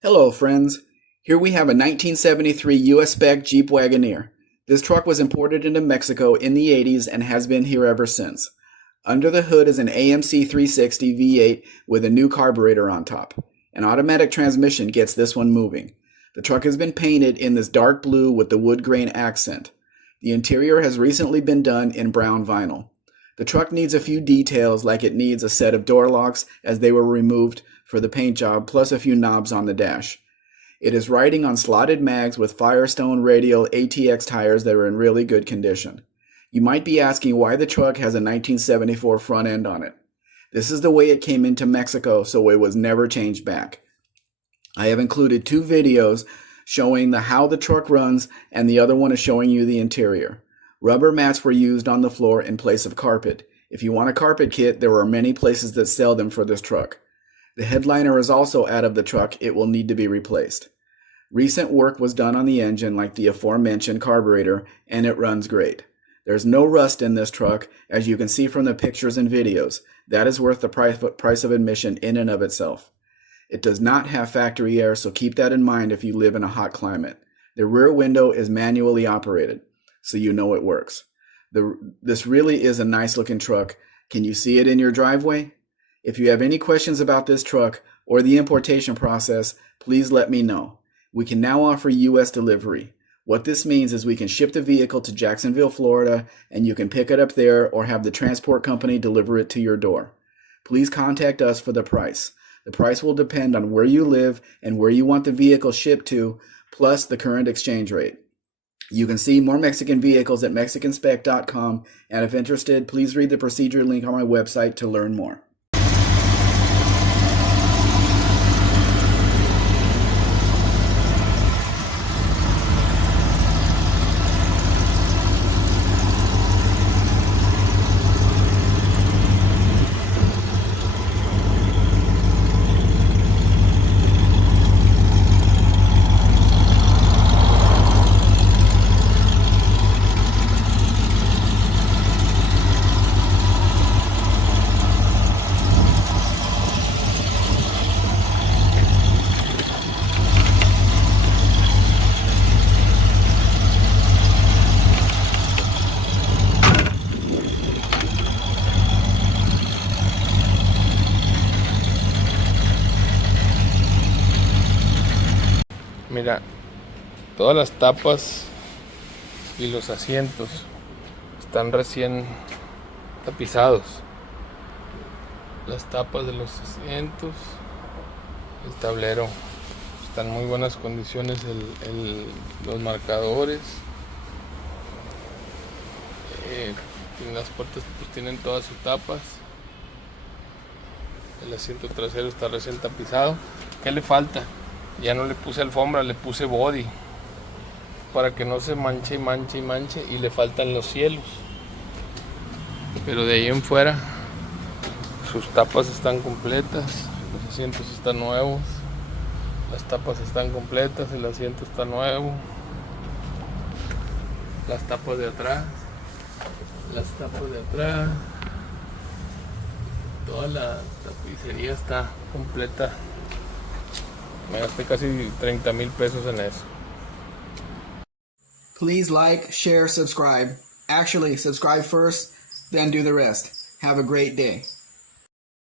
Hello friends, here we have a 1973 US Spec Jeep Wagoneer. This truck was imported into Mexico in the 80s and has been here ever since. Under the hood is an AMC 360 V8 with a new carburetor on top. An automatic transmission gets this one moving. The truck has been painted in this dark blue with the wood grain accent. The interior has recently been done in brown vinyl. The truck needs a few details, like it needs a set of door locks as they were removed for the paint job, plus a few knobs on the dash. It is riding on slotted mags with Firestone Radial ATX tires that are in really good condition. You might be asking why the truck has a 1974 front end on it. This is the way it came into Mexico, so it was never changed back. I have included two videos showing how the truck runs, and the other one is showing you the interior. Rubber mats were used on the floor in place of carpet. If you want a carpet kit, there are many places that sell them for this truck. The headliner is also out of the truck. It will need to be replaced. Recent work was done on the engine, like the aforementioned carburetor, and it runs great. There's no rust in this truck, as you can see from the pictures and videos. That is worth the price of admission in and of itself. It does not have factory air, so keep that in mind if you live in a hot climate. The rear window is manually operated, so you know it works. This really is a nice looking truck. Can you see it in your driveway? If you have any questions about this truck or the importation process, please let me know. We can now offer U.S. delivery. What this means is we can ship the vehicle to Jacksonville, Florida, and you can pick it up there or have the transport company deliver it to your door. Please contact us for the price. The price will depend on where you live and where you want the vehicle shipped to, plus the current exchange rate. You can see more Mexican vehicles at mexicanspec.com, and if interested, please read the procedure link on my website to learn more. Mira, todas las tapas y los asientos están recién tapizados. Las tapas de los asientos, el tablero, están en muy buenas condiciones. Los marcadores, las puertas pues tienen todas sus tapas. El asiento trasero está recién tapizado. ¿Qué le falta? Ya no le puse alfombra, le puse body para que no se manche y manche y manche, y le faltan los cielos. Pero de ahí en fuera sus tapas están completas, los asientos están nuevos, las tapas están completas, el asiento está nuevo, las tapas de atrás, toda la tapicería está completa. Me gasté casi 30,000 pesos en eso. Please like, share, subscribe. Actually, subscribe first, then do the rest. Have a great day.